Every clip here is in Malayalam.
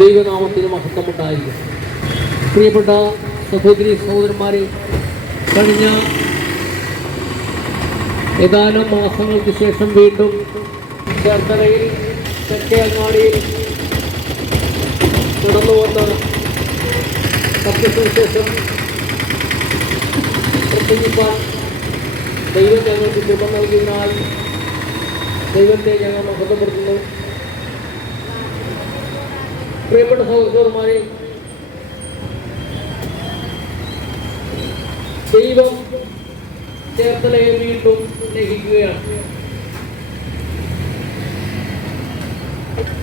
ദൈവനാമത്തിന് മഹത്വമുണ്ടായിരിക്കും. പ്രിയപ്പെട്ട സഹോദരി സഹോദരന്മാരെ കഴിഞ്ഞ ഏതാനും മാസങ്ങൾക്ക് ശേഷം വീണ്ടും ചേർത്തലയിൽ തെക്കേ അങ്ങാടിയിൽ നടന്നു വന്ന സത്യസുവിശേഷം പ്രസംഗിപ്പാൻ ദൈവം ഞങ്ങൾക്ക് കൃപ നൽകിയതിനാൽ ദൈവത്തെ ഞങ്ങൾ മഹത്വപ്പെടുത്തുന്നു. പ്രിയപ്പെട്ട സഹോദരന്മാരെ ദൈവം ചേർത്തലയെ വീണ്ടും സ്നേഹിക്കുകയാണ്.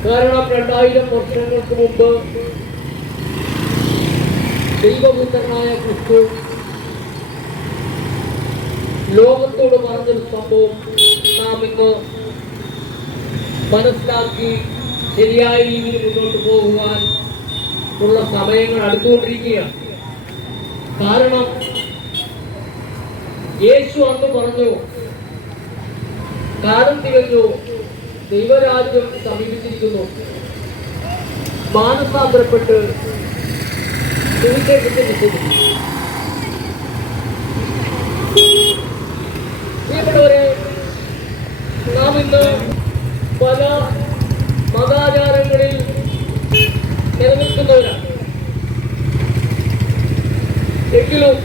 കാരണം രണ്ടായിരം വർഷങ്ങൾക്ക് മുമ്പ് ദൈവപുത്രനായ ക്രിസ്തു ലോകത്തോട് പറഞ്ഞൊരു സംഭവം നാം ഇന്ന് മനസ്സിലാക്കി ശരിയായ രീതിയിൽ മുന്നോട്ട് പോകുവാൻ ഉള്ള സമയങ്ങൾ അടുത്തുകൊണ്ടിരിക്കുകയാണ്. കാരണം യേശു അന്ന് പറഞ്ഞു കാലം തികഞ്ഞു ദൈവരാജ്യം സമീപിച്ചിരിക്കുന്നു. മാനസാന്തരപ്പെട്ട് നാം ഇന്ന് പല മതാചാരങ്ങളിൽ നിലനിൽക്കുന്നവരാണ്. എങ്കിലും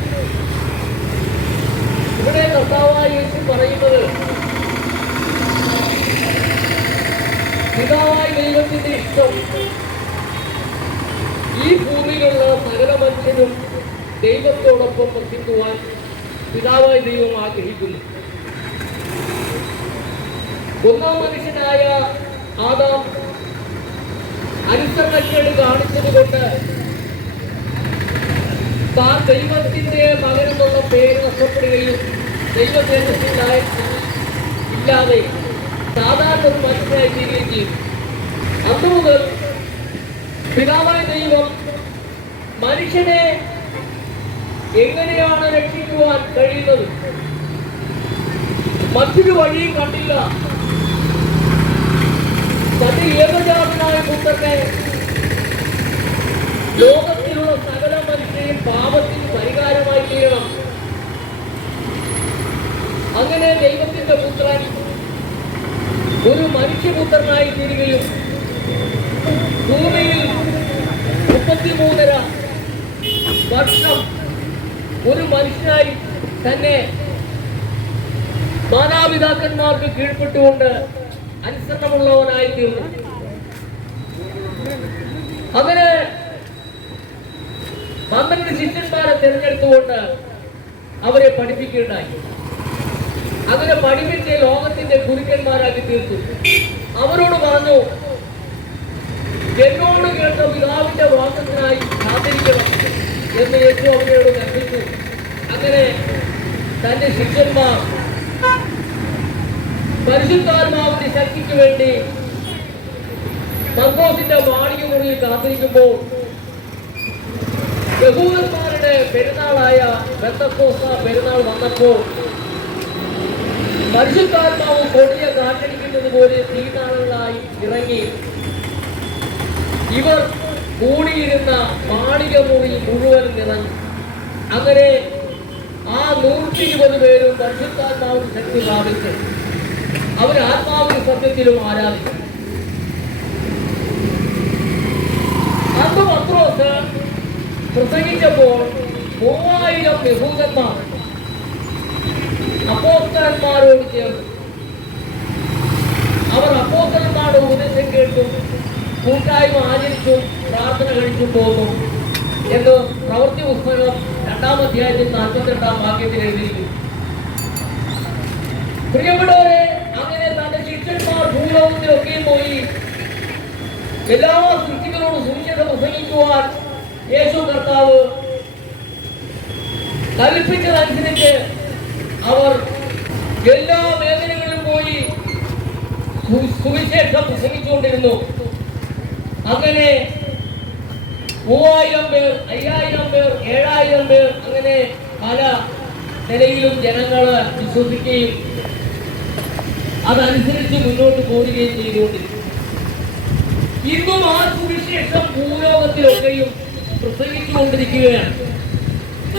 ഇവിടെ കർത്താവായി യേശു പറയുന്നത് പിതാവായ ദൈവത്തിന്റെ ഇഷ്ടം ഈ ഭൂമിയിലുള്ള സകല മനുഷ്യനും ദൈവത്തോടൊപ്പം വർദ്ധിക്കുവാൻ പിതാവായ ദൈവം ആഗ്രഹിക്കുന്നു. ഒന്നാം മനുഷ്യനായ ആദാം അനുസരണക്കേട് കാണിച്ചത് കൊണ്ട് താൻ ദൈവത്തിന്റെ മകനെന്നുള്ള പേര് നഷ്ടപ്പെടുകയും ദൈവത്തിന്റെ ഇല്ലാതെ സാധാരണ ഒരു തീരുകയും ചെയ്യും അന്നു പിതാവായ ദൈവം മനുഷ്യനെ എങ്ങനെയാണ് രക്ഷിക്കുവാൻ കഴിയുന്നത്? മറ്റൊരു വഴിയും കണ്ടില്ല. തന്റെ ഏകജാതനായ പുത്രനെ ലോകത്തിലുള്ള സകല മനുഷ്യരെയും പാപത്തിന് പരിഹാരമായി തീരണം. അങ്ങനെ ദൈവത്തിന്റെ പുത്രൻ ഒരു മനുഷ്യപുത്രനായി തീരുകയും ഭൂമിയിൽ മുപ്പത്തിമൂന്നര വർഷം ഒരു മനുഷ്യനായി തന്നെ മാതാപിതാക്കന്മാർക്ക് കീഴ്പ്പെട്ടുകൊണ്ട് അനുസരണമുള്ളവനായി തീർന്നു അങ്ങനെ പന്ത്രണ്ട് ശിഷ്യന്മാരെ തിരഞ്ഞെടുത്തുകൊണ്ട് അവരെ പഠിപ്പിക്കുകയുണ്ടായി അങ്ങനെ പഠിപ്പിച്ച് ലോകത്തിന്റെ ഗുരുക്കന്മാരാക്കി തീർത്തു. അവരോട് പറഞ്ഞു എന്നോട് കേട്ട പിതാവിന്റെ വാക്കത്തിനായി കാത്തിരിക്കണം എന്ന് യേശു അവരോട് കൽപ്പിച്ചു. അങ്ങനെ തന്റെ ശിഷ്യന്മാർ പരിശുദ്ധാത്മാവിന്റെ ശക്തിക്ക് വേണ്ടി മർക്കോസിന്റെ വാണിക മുറിയിൽ കാത്തിരിക്കുമ്പോൾ യഹൂദന്മാരുടെ പെരുന്നാളായ ബെത്തക്കോസ പെരുന്നാൾ വന്നപ്പോൾ പരിശുദ്ധാത്മാവ് കൊടിയ കാറ്റടിക്കുന്നത് പോലെ തീനാളുകളായി ഇറങ്ങി ഇവർ കൂടിയിരുന്ന മാളിക മുറി മുഴുവൻ നിറഞ്ഞു. അങ്ങനെ ആ നൂറ്റി ഇരുപത് പേരും പരിശുദ്ധാത്മാവിന് ശക്തി പ്രാപിച്ച് അവർ ആത്മാവിന് സത്യത്തിലും ആരാധിക്കും അന്ന് പ്രസംഗിച്ചപ്പോൾ മൂവായിരം യഹൂദന്മാർ അപ്പോസ്തലന്മാരോട് ചേർന്നു. അവർ അപ്പോസ്തലന്മാരുടെ ഉപദേശം കേട്ടും കൂട്ടായ്മ ആചരിച്ചും പ്രാർത്ഥന കഴിച്ചും പോന്നു എന്ന് പ്രവൃത്തി പുസ്തകം രണ്ടാം അധ്യായത്തിൽ നാൽപ്പത്തെട്ടാം വാക്യത്തിൽ എഴുതിയിരിക്കുന്നു. പ്രിയപ്പെട്ടവരെ ശിഷ്യന്മാർ ഒക്കെ പോയി എല്ലാ സൃഷ്ടികളോടും സുവിശേഷം പ്രസംഗിക്കുവാൻ യേശു കർത്താവ് കൽപ്പിച്ചതനുസരിച്ച് അവർ എല്ലാ മേഖലകളിലും പോയി സുവിശേഷം പ്രസംഗിച്ചുകൊണ്ടിരുന്നു അങ്ങനെ മൂവായിരം പേർ അയ്യായിരം പേർ ഏഴായിരം പേർ അങ്ങനെ പല നിലയിലും ജനങ്ങൾ വിശ്വസിക്കുകയും അതനുസരിച്ച് മുന്നോട്ട് പോരുകയും ചെയ്തുകൊണ്ടിരിക്കും ഇന്നും ആ സുവിശേഷം ഭൂലോകത്തിലൊക്കെയും പ്രസംഗിച്ചുകൊണ്ടിരിക്കുകയാണ്.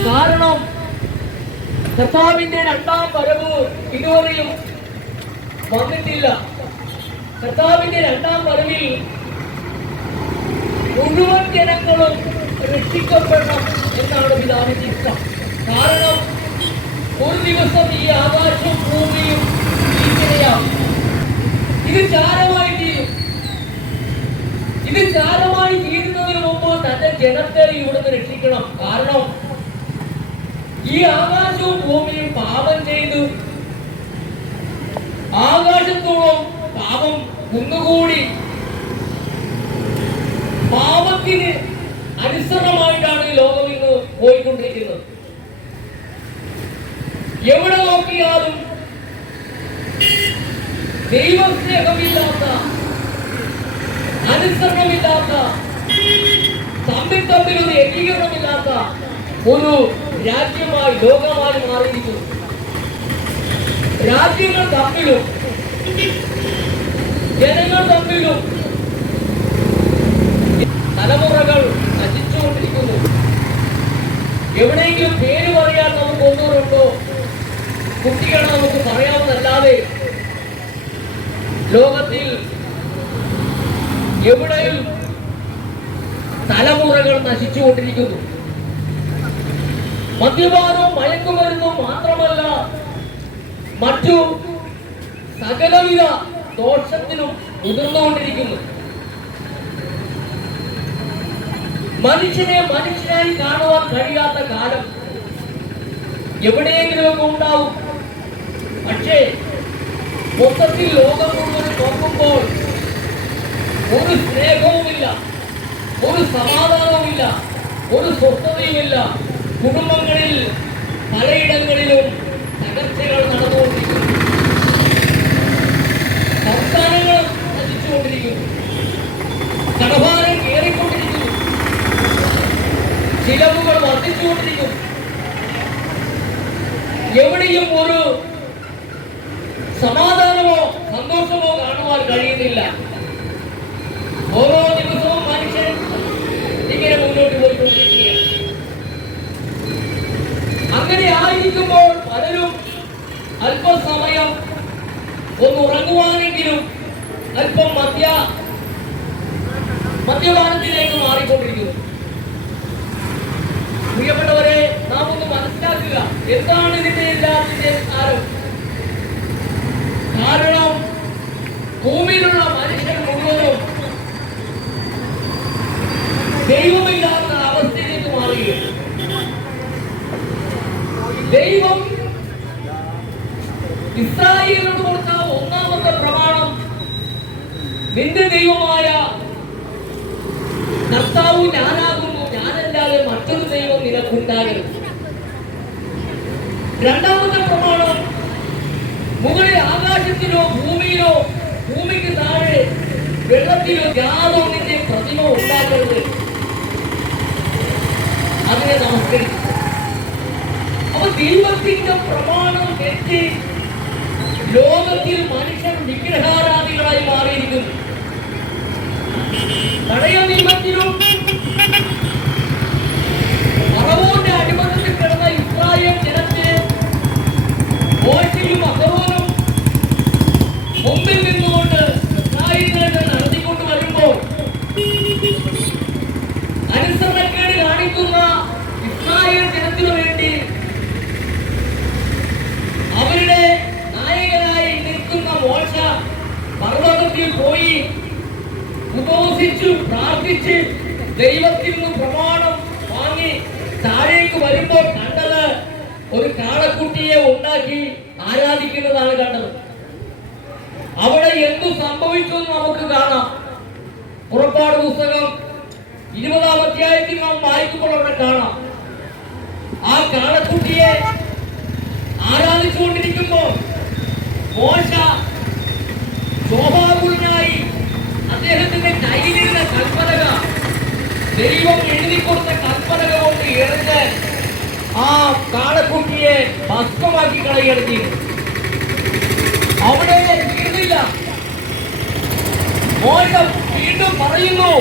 കാരണം കർത്താവിന്റെ രണ്ടാം വരവ് ഇതുവരെയും വന്നിട്ടില്ല. കർത്താവിന്റെ രണ്ടാം വരവിൽ മുഴുവൻ ജനങ്ങളും രക്ഷിക്കപ്പെടണം എന്നാണ് പിതാവിന്റെ ഇഷ്ടം കാരണം ഒരു ദിവസം ഈ ആകാശവും ഭൂമിയും ഇങ്ങനെയാവും ഇത് ചാരമായി തീരും. ഇത് ചാരമായി തീരുന്നതിന് മുമ്പ് തന്റെ ജനത്തെ ഇവിടുന്ന് രക്ഷിക്കണം. കാരണം ഈ ആകാശവും ഭൂമിയും പാപം ചെയ്തു. ആകാശത്തോളം പാപം കുന്നുകൂടി പാപത്തിന് അനുസരണമായിട്ടാണ് ലോകം ഇന്ന് പോയിക്കൊണ്ടിരിക്കുന്നത്. എവിടെ നോക്കിയാലും ദൈവസ്നേഹമില്ലാത്ത അനുസരണമില്ലാത്ത തമ്മിൽ തമ്മിൽ ഒരു ഏകീകരണമില്ലാത്ത ഒരു രാജ്യമായി ലോകമായി മാറിയിരിക്കുന്നു. രാജ്യങ്ങൾ തമ്മിലും ജനങ്ങൾ തമ്മിലും തലമുറകൾ നശിച്ചുകൊണ്ടിരിക്കുന്നു. എവിടെയെങ്കിലും പേര് പറയാൻ നമുക്ക് ഒന്നുകൊണ്ടോ കുട്ടികളെ നമുക്ക് പറയാവുന്നല്ലാതെ ലോകത്തിൽ എവിടെയും തലമുറകൾ നശിച്ചുകൊണ്ടിരിക്കുന്നു. മദ്യപാനവും മയക്കുമരുന്നും മാത്രമല്ല മറ്റു സകലവിധ ദോഷത്തിനും മുതിർന്നുകൊണ്ടിരിക്കുന്നു. മനുഷ്യനെ മനുഷ്യനായി കാണുവാൻ കഴിയാത്ത കാലം എവിടെയെങ്കിലുമൊക്കെ ഉണ്ടാവും. പക്ഷേ മൊത്തത്തിൽ ലോകം മുഴുവൻ നോക്കുമ്പോൾ ഒരു സ്നേഹവുമില്ല ഒരു സമാധാനവുമില്ല ഒരു സ്വസ്ഥതയുമില്ല. കുടുംബങ്ങളിൽ പലയിടങ്ങളിലും തകർച്ചകൾ നടന്നുകൊണ്ടിരിക്കുന്നു. സംസ്ഥാനങ്ങൾ നശിച്ചുകൊണ്ടിരിക്കുന്നു. കടഭാരം കയറിക്കൊണ്ടിരിക്കുന്നു. ചിലവുകൾ വർദ്ധിച്ചുകൊണ്ടിരിക്കുന്നു. എവിടെയും ഒരു സമാധാനമോ സന്തോഷമോ കാണുവാൻ കഴിയുന്നില്ല. ഓരോ ദിവസവും മനുഷ്യൻ ഇങ്ങനെ മുന്നോട്ട് പോയിക്കൊണ്ടിരിക്കുകയാണ്. അങ്ങനെ ആയിരിക്കുമ്പോൾ പലരും അല്പസമയം ഒന്ന് ഉറങ്ങുവാനെങ്കിലും അല്പം മദ്യ മദ്യപാനത്തിലേക്ക് മാറിക്കൊണ്ടിരിക്കുന്നു. പ്രിയപ്പെട്ടവരെ നാം ഒന്ന് മനസ്സിലാക്കുക എന്താണ് ഇതിന്റെ എല്ലാത്തിന്റെ കാരണം കാരണം ഭൂമിയിലുള്ള മനുഷ്യർ മുഴുവനും ദൈവമില്ലാത്ത അവസ്ഥയിലേക്ക് മാറുകയാണ്. ദൈവം ഇസ്രായേലിനോട് കൊടുത്ത ഒന്നാമത്തെ പ്രമാണം നിന്റെ ദൈവമായ കർത്താവ് ഞാനാകുന്നു ഞാനല്ലാതെ മറ്റൊരു ദൈവം നിനക്കുണ്ടാകരുത്. രണ്ടാമത്തെ പ്രമാണം മുകളിൽ ആകാശത്തിലോ ഭൂമിയിലോ ഭൂമിക്ക് താഴെ വെള്ളത്തിലോ യാതൊന്നിന്റെ പ്രതിമ ഉണ്ടാക്കരുത്. അതിനെ നമസ്കരിക്കും അപ്പൊ ദൈവത്തിന്റെ പ്രമാണം തെറ്റി ലോകത്തിൽ മനുഷ്യർ വിഗ്രഹാരാധികളായി മാറിയിരിക്കുന്നു. പഴയ നിയമത്തിലും അറവോന്റെ കിടന്ന മോശയും അഹരോനും മുമ്പിൽ നിന്നുകൊണ്ട് ഇസ്രായേലിനെ നടത്തിക്കൊണ്ട് വരുമ്പോൾ അനുസരണക്കേട് കാണിക്കുന്ന ഇസ്രായേൽ ജനത്തിനു വേണ്ടി അവരുടെ നായകനായി നിൽക്കുന്ന മോശ പർവതത്തിൽ പോയി ഉപവസിച്ചു പ്രാർത്ഥിച്ച് ദൈവത്തിൽ നിന്ന് പ്രമാണം വാങ്ങി താഴേക്ക് വരുമ്പോൾ ഒരു കാളക്കുട്ടിയെ ഉണ്ടാക്കി ആരാധിക്കുന്നതാണ് കണ്ടത്. അവിടെ എന്തു സംഭവിച്ചു എന്ന് നമുക്ക് കാണാം. പുറപ്പാട് പുസ്തകം ഇരുപതാം അധ്യായത്തിൽ നാം വായിക്കുമ്പോൾ അവിടെ കാണാം. ആ കാളക്കുട്ടിയെ ആരാധിച്ചുകൊണ്ടിരിക്കുമ്പോൾ മോശ ശോഭാകുലനായി അദ്ദേഹത്തിന്റെ കയ്യിലിരുന്ന കൽപ്പനക ദൈവം എഴുതി കൊടുത്ത കൽപ്പനക കൊണ്ട് എറിഞ്ഞ് ആ കാളക്കുട്ടിയെ ഭസ്മമാക്കി ചെയ്തു അവിടെ തീർന്നില്ല മോശം വീണ്ടും പറയുന്നു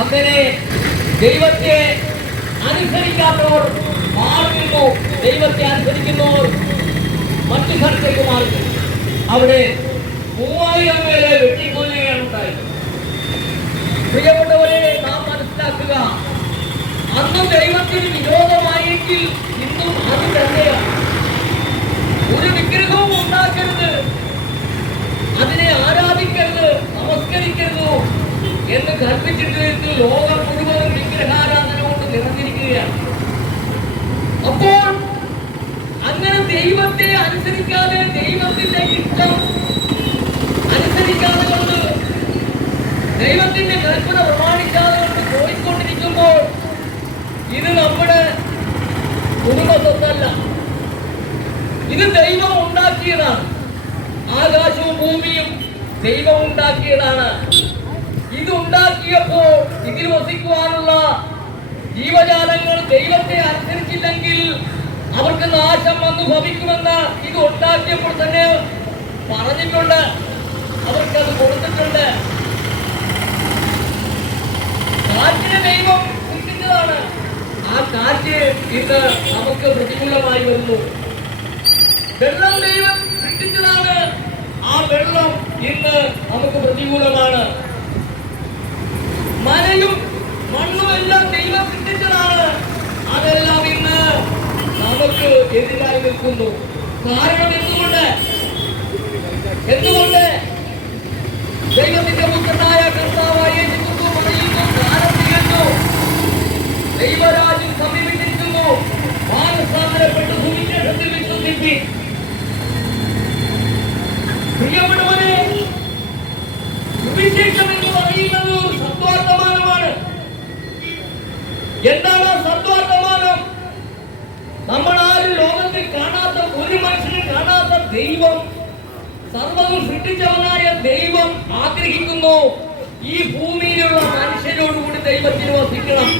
അങ്ങനെ ദൈവത്തെ അനുസരിക്കാത്തവർ മാറി നിന്നു ദൈവത്തെ അനുസരിക്കുന്നവർ മറ്റു സ്ഥലത്തേക്ക് മാറി. അവിടെ മൂവായിരം പേരെ വെട്ടിക്കൊല്ലുകയാണ് ഉണ്ടായത് പ്രിയപ്പെട്ടവരെ നാം മനസ്സിലാക്കുക അന്ന് ദൈവത്തിന് വിരോധമായെങ്കിൽ ഇന്നും അത് തന്നെയാണ് ഒരു വിഗ്രഹവും ഉണ്ടാക്കരുത് അതിനെ ആരാധിക്കരുത് നമസ്കരിക്കരുത് എന്ന് കൽപ്പിച്ചിട്ട് ലോകം മുഴുവൻ വിഗ്രഹാരാധന കൊണ്ട് നിറഞ്ഞിരിക്കുകയാണ്. അപ്പോൾ അങ്ങനെ ദൈവത്തെ അനുസരിക്കാതെ ദൈവത്തിന്റെ ഇഷ്ടം അനുസരിക്കാതെ കൊണ്ട് ദൈവത്തിന്റെ കൽപ്പന പ്രമാണിക്കാതെ കൊണ്ട് പോയിക്കൊണ്ടിരിക്കുമ്പോൾ ഇത് നമ്മുടെ കുടുംബ സ്വത്തല്ല ഇത് ദൈവം ഉണ്ടാക്കിയതാണ്. ആകാശവും ഭൂമിയും ദൈവം ഉണ്ടാക്കിയതാണ്. ഇത് ഉണ്ടാക്കിയപ്പോൾ ഇതിൽ വസിക്കുവാനുള്ള ജീവജാലങ്ങൾ ദൈവത്തെ അനുസരിച്ചില്ലെങ്കിൽ അവർക്ക് നാശം വന്നു ഭവിക്കുമെന്ന് ഇത് ഉണ്ടാക്കിയപ്പോൾ തന്നെ പറഞ്ഞിട്ടുണ്ട്. അവർക്കത് കൊടുത്തിട്ടുണ്ട്. കാറ്റിന് ദൈവം സൃഷ്ടിച്ചതാണ് ആ കാറ്റ് ഇന്ന് നമുക്ക് പ്രതികൂലമായി വരുന്നു. വെള്ളം ദൈവം സൃഷ്ടിച്ചതാണ്. ആ വെള്ളം ഇന്ന് നമുക്ക് പ്രതികൂലമാണ്. മലയും മണ്ണും എല്ലാം ദൈവം സൃഷ്ടിച്ചതാണ് അതെല്ലാം ഇന്ന് നമുക്ക് എതിരായി നിൽക്കുന്നു. കാരണം എന്തുകൊണ്ട്? എന്തുകൊണ്ട്? ദൈവത്തിന്റെ പുത്രനായ കർത്താവായ യേശുക്രിസ്തു പറയുന്നു ദൈവരാജ്യം സമീപിച്ചിരിക്കുന്നു. മാനസാന്തരപ്പെട്ട് സുവിശേഷത്തിൽ വിശ്വസിപ്പി പ്രിയപ്പെട്ടവരെ സുവിശേഷം എന്ന് പറയുന്നത് എന്താണ് ആ ആരും ലോകത്തിൽ കാണാത്ത ഒരു മനുഷ്യനും കാണാത്ത ദൈവം സർവവും സൃഷ്ടിച്ചവനായ ദൈവം ആഗ്രഹിക്കുന്നു ഈ ഭൂമിയിലുള്ള മനുഷ്യരോടുകൂടി ദൈവത്തിന് വസിക്കണം.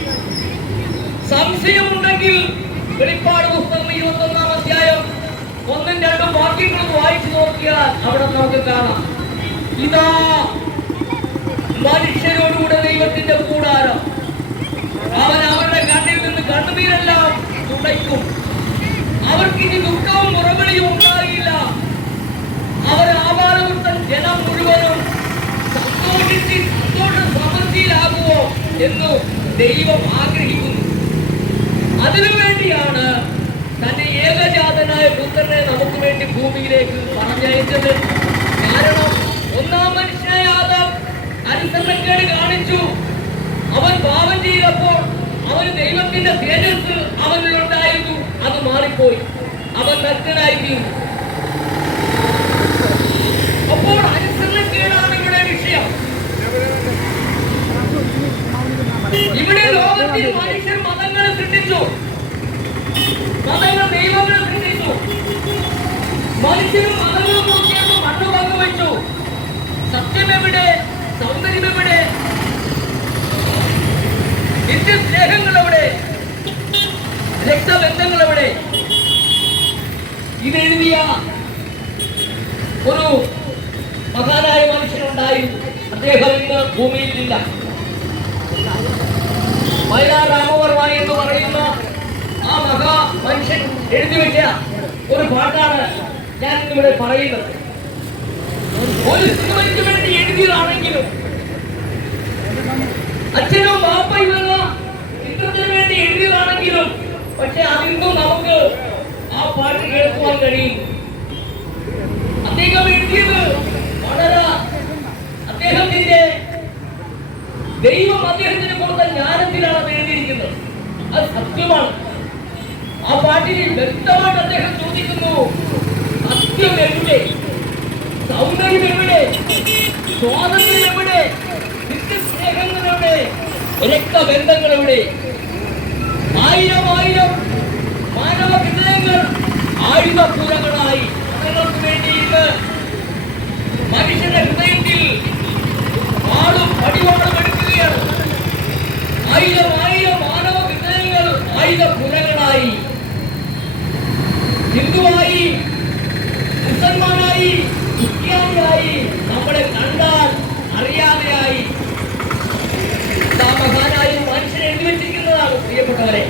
സംശയമുണ്ടെങ്കിൽ വെളിപ്പാട് പുസ്തകം ഇരുപത്തൊന്നാം അധ്യായം ഒന്നും രണ്ടും വാക്യങ്ങൾ വായിച്ചു നോക്കിയാൽ അവിടെ നമുക്ക് കാണാം. ഇതാ മനുഷ്യരോടുകൂടെ ദൈവത്തിന്റെ കൂടാരം. അവൻ അവരുടെ കണ്ണിൽ നിന്ന് കണ്ണുനീരെല്ലാം തുടയ്ക്കും അവർക്ക് ഇനി ദുഃഖവും മുറവിളിയും ഉണ്ടാകില്ല. അവർ ആവാലവൃത്തൻ ജനം മുഴുവനും സമൃദ്ധിയിലാകുമോ എന്ന് ദൈവം ആഗ്രഹിക്കുന്നു. അതിനു വേണ്ടിയാണ് തന്റെ ഏകജാതനായ പുത്രനെ നമുക്ക് വേണ്ടി ഭൂമിയിലേക്ക് പറഞ്ഞയച്ചത്. കാരണം ഒന്നാം മനുഷ്യനായ ആദാം അനുസരണക്കേട് കാണിച്ചു. അവൻ പാപം ചെയ്തപ്പോൾ അവന് ദൈവത്തിന്റെ തേജസ് അവനിലുണ്ടായിരുന്നു അത് മാറിപ്പോയി. അവൻ നഗ്നനായി തീർന്നു അപ്പോൾ അനുസരണക്കേടാണ് ഇവിടെ വിഷയം ഇവിടെ ലോകത്തിൽ മനുഷ്യർ മതങ്ങളെ സൃഷ്ടിച്ചു മതങ്ങൾ ദൈവങ്ങളെ സൃഷ്ടിച്ചു മനുഷ്യരും മതങ്ങളും നോക്കിയപ്പോൾ മണ്ണ് പങ്കുവച്ചു സത്യം എവിടെ സൗന്ദര്യം എവിടെ നിത്യസ്നേഹങ്ങൾ എവിടെ രക്തബന്ധങ്ങൾ എവിടെ ഇതെഴുതിയ ഒരു മഹാനായ മനുഷ്യനുണ്ടായിരുന്നു അദ്ദേഹം ഇന്ന് ഭൂമിയിലില്ല വയലാർ രാമവർമ്മ എന്ന് പറയുന്ന ആ മഹാ മനുഷ്യൻ എഴുതി വെച്ച ഒരു പാട്ടാണ് ഞാൻ ഇവിടെ പറയുന്നത്. ഒരു സിനിമയ്ക്ക് വേണ്ടി എഴുതിയതാണെങ്കിലും അച്ഛനും ബാപ്പയും ചിത്രത്തിന് വേണ്ടി എഴുതിയതാണെങ്കിലും പക്ഷെ അതിന്നും നമുക്ക് ആ പാട്ട് കേൾക്കുവാൻ കഴിയും. അദ്ദേഹം എഴുതിയത് വളരെ അദ്ദേഹത്തിന്റെ ദൈവം അദ്ദേഹത്തിന് കൊടുത്ത ജ്ഞാനത്തിലാണ് അത് എഴുതിയിരിക്കുന്നത്. അത് സത്യമാണ്. ആ പാട്ടിൽ വ്യക്തമായിട്ട് അദ്ദേഹം ചോദിക്കുന്നു സത്യം എവിടെ? സൗന്ദര്യം എവിടെ? സ്വാതന്ത്ര്യം എവിടെ? നിത്യസ്നേഹങ്ങൾ എവിടെ? രക്തബന്ധങ്ങൾ എവിടെ? ആയിരം ആയിരം മാനവ ഹൃദയങ്ങൾ ആയുധപൂരങ്ങളായി ജനങ്ങൾക്ക് വേണ്ടി ഇന്ന് മനുഷ്യന്റെ ഹൃദയത്തിൽ ആളും പടിവാളും എടുക്കുകയാണ്. ആയിരം ആയിരം മാനവ ഹൃദയങ്ങൾ ആയുധപുരങ്ങളായി ഹിന്ദുവായി മുസൽമാനായി ക്രിസ്ത്യാനിയായി നമ്മളെ കണ്ടാൽ അറിയാതെയായി മഹാനായി മനുഷ്യൻ എഴുതി വെച്ചിരിക്കുന്നതാണ് പ്രിയപ്പെട്ടവരെ.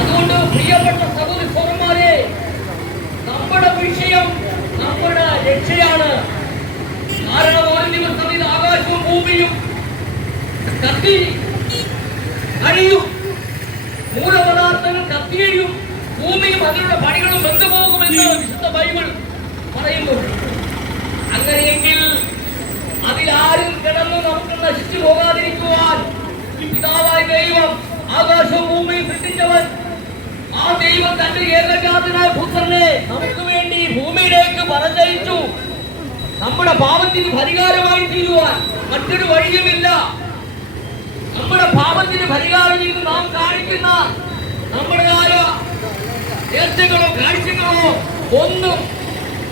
അതുകൊണ്ട് പ്രിയപ്പെട്ട സഹോദരി സഹോദരന്മാരെ നമ്മുടെ വിഷയം നമ്മുടെ രക്ഷയാണ്. കാരണം ഒരു ദിവസം ഇത് ആകാശവും ഭൂമിയും കത്തി അഴിയും മൂലപദാർത്ഥങ്ങൾ കത്തിയഴിയും ഭൂമിയും അതിലുള്ള പണികളും ബന്ധുപോകുമെന്ന് വിശുദ്ധ ബൈബിൾ പറയുന്നു അങ്ങനെയെങ്കിൽ അതിലാരും കിടന്ന് നമുക്ക് നശിച്ചു പോകാതിരിക്കുവാൻ പിതാവായ ദൈവം ആകാശവും ഭൂമിയും സൃഷ്ടിച്ചവൻ ആ ദൈവം തന്റെ ഏകജാതനായ പുത്രനെ നമുക്ക് വേണ്ടി ഭൂമിയിലേക്ക് പറഞ്ഞയച്ചു നമ്മുടെ പാപത്തിന് പരിഹാരമായി തീരുവാൻ മറ്റൊരു വഴിയുമില്ല. നമ്മുടെ പാപത്തിന് പരിഹാരം ചെയ്ത് നാം കാണിക്കുന്ന നമ്മുടേതായ നേർച്ചകളോ കാഴ്ചകളോ ഒന്നും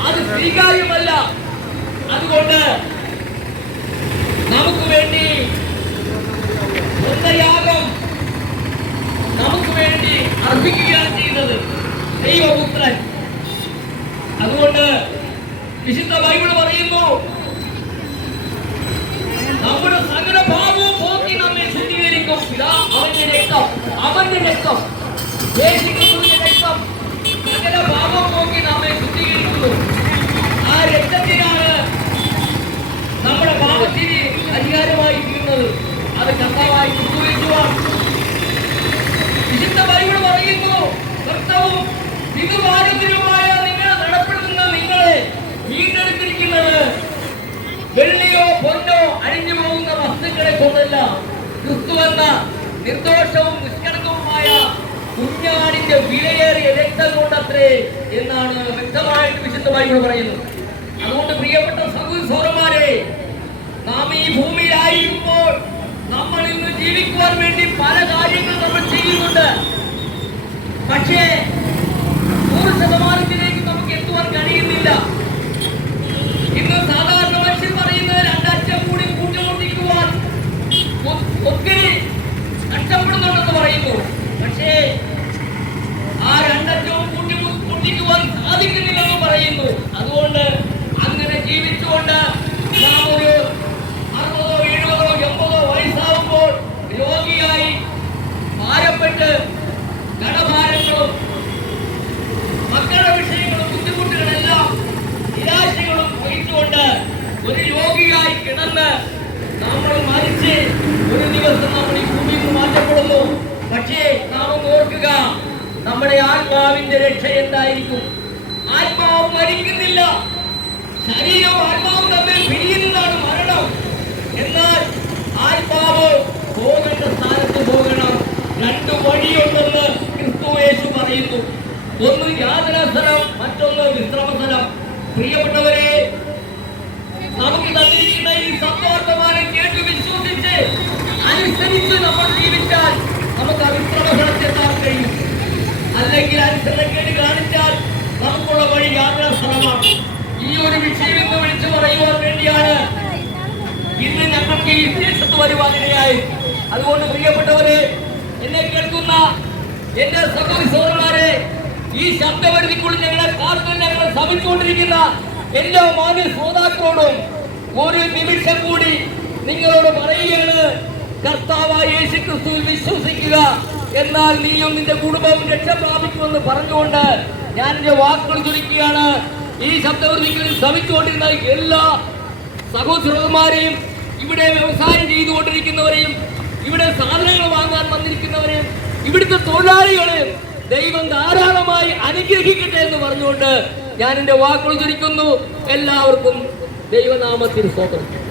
അത് സ്വീകാര്യമല്ല. അതുകൊണ്ട് നമുക്ക് വേണ്ടി സ്വന്തയാഗം നമുക്ക് വേണ്ടി അർപ്പിക്കുകയാണ് ചെയ്യുന്നത്. ദൈവപുത്രൻ. അതുകൊണ്ട് വിശുദ്ധ ബൈബിൾ പറയുന്നു നമ്മുടെ സകല ഭാവവും പോക്കി നമ്മെ ശുദ്ധീകരിക്കും. ഇതാ അവന്റെ രക്തം അവന്റെ രക്തം. യേശുക്രിസ്തുവിന്റെ രക്തം. സകല ഭാവവും പോക്കി നമ്മെ ശുദ്ധീകരിക്കുന്നു. ആ രക്തത്തിനാണ് നമ്മുടെ പാപത്തിന് അധികാരമായി തീരുന്നത് അത് കർത്താവായി ശുദ്ധീകരിക്കുവാൻ വിശുദ്ധ ബൈബിൾ പറയുന്നു കർത്താവും പിതൃപാരമ്പര്യമായ നിങ്ങൾ നടപ്പെടുന്ന നിങ്ങളെ വീണ്ടെടുത്തിരിക്കുന്നത് വെള്ളിയോ പൊന്നോ അഴിഞ്ഞു പോകുന്ന വസ്തുക്കളെ കൊണ്ടല്ല ക്രിസ്തു എന്ന നിർദോഷവും നിഷ്കളങ്കവുമായ കുഞ്ഞാടിന്റെ വിലയേറിയ രക്തം കൊണ്ടത്രേ എന്നാണ് വ്യക്തമായിട്ട് വിശുദ്ധ ബൈബിൾ പറയുന്നത്. അതുകൊണ്ട് പ്രിയപ്പെട്ട സഹോദരന്മാരെ നാം ഈ ഭൂമിയിലായിരിക്കുമ്പോൾ നമ്മൾ ഇന്ന് ജീവിക്കുവാൻ വേണ്ടി പല കാര്യങ്ങളും നമ്മൾ ചെയ്യുന്നുണ്ട്. പക്ഷേ നൂറ് ശതമാനത്തിലേക്ക് നമുക്ക് എത്തുവാൻ കഴിയുന്നില്ല. ഇന്ന് സാധാരണ മനുഷ്യൻ പറയുന്നത് രണ്ടറ്റം കൂടി കൂട്ടിമുട്ടിക്കുവാൻ ഒ- ഒത്തിരി കഷ്ടപ്പെടുന്നുണ്ടെന്ന് പറയുന്നു പക്ഷേ ആ രണ്ടറ്റവും കൂട്ടി മുട്ടിക്കുവാൻ സാധിക്കുന്നില്ലെന്ന് പറയുന്നു അതുകൊണ്ട് അങ്ങനെ ജീവിച്ചുകൊണ്ട് നാം ഒരു അറുപതോ എഴുപതോ എൺപതോ വയസ്സാവുമ്പോൾ രോഗിയായി ഭാരപ്പെട്ട് കടഭാരങ്ങളും മക്കളുടെ വിഷയങ്ങളും ബുദ്ധിമുട്ടുകളെല്ലാം നിരാശകളും വഹിച്ചുകൊണ്ട് ഒരു രോഗിയായി കിടന്ന് നമ്മൾ മരിച്ച് ഒരു ദിവസം നമ്മൾ ഈ ഭൂമിയിൽ നിന്ന് മാറ്റപ്പെടുന്നു പക്ഷേ നാം ഒന്ന് ഓർക്കുക നമ്മുടെ ആത്മാവിന്റെ രക്ഷ എന്തായിരിക്കും ആത്മാവ് മരിക്കുന്നില്ല ശരീരവും ആത്മാവും തമ്മിൽ പിരിയുന്നതാണ് മരണം എന്നാൽ ആത്മാവ് പോകേണ്ട സ്ഥാനത്ത് പോകണം രണ്ട് വഴിയുണ്ടെന്ന് ക്രിസ്തു യേശു പറയുന്നു ഒന്ന് യാതനാസ്ഥലം മറ്റൊന്ന് വിശ്രമസ്ഥലം പ്രിയപ്പെട്ടവരെ നമുക്ക് തന്നിരിക്കുന്ന ഈ സത്വാർത്ഥമാനം കേട്ട് വിശ്വസിച്ച് അനുസരിച്ച് നമ്മൾ ജീവിച്ചാൽ നമുക്ക് അവിശ്രമസനത്തെത്താൻ കഴിയും. അല്ലെങ്കിൽ അനുസരണക്കേട് കാണിച്ചാൽ നമുക്കുള്ള വഴി യാതനാസനമാണ് ഈ ഒരു വിഷയം എന്ന് വിളിച്ചു പറയുവാൻ വേണ്ടിയാണ് ഇന്ന് ഞങ്ങൾക്ക് ഈ ദേശത്ത് വരുവാനിടയായി. അതുകൊണ്ട് പ്രിയപ്പെട്ടവരെ എന്നെ കേൾക്കുന്ന എന്റെ സഹോദരി സഹോദരന്മാരെ ഈ ശബ്ദപരിധിക്കുള്ളിൽ ഞങ്ങളെ പാർട്ടി ഞങ്ങൾ ശ്രമിച്ചുകൊണ്ടിരിക്കുന്ന എല്ലാ മാന്യ ശ്രോതാക്കളോടും ഒരു നിമിഷം കൂടി നിങ്ങളോട് പറയുകയാണ് കർത്താവായ യേശു ക്രിസ്തുവിൽ വിശ്വസിക്കുക. എന്നാൽ നീയും നിന്റെ കുടുംബവും രക്ഷ പ്രാപിക്കുമെന്ന് പറഞ്ഞുകൊണ്ട് ഞാൻ എന്റെ വാക്കുകൾ ചുരുക്കുകയാണ്. ഈ ശബ്ദപരിധിക്കുള്ളിൽ ശ്രമിച്ചുകൊണ്ടിരുന്ന എല്ലാ സഹോദരന്മാരെയും ഇവിടെ വ്യവസായം ചെയ്തുകൊണ്ടിരിക്കുന്നവരെയും ഇവിടെ സാധനങ്ങൾ വാങ്ങാൻ വന്നിരിക്കുന്നവരെയും ഇവിടുത്തെ തൊഴിലാളികളെയും ദൈവം ധാരാളമായി അനുഗ്രഹിക്കട്ടെ എന്ന് പറഞ്ഞുകൊണ്ട് ഞാൻ എന്റെ വാക്കുകൾ ചുരുക്കുന്നു എല്ലാവർക്കും ദൈവനാമത്തിൽ സ്തോത്രം.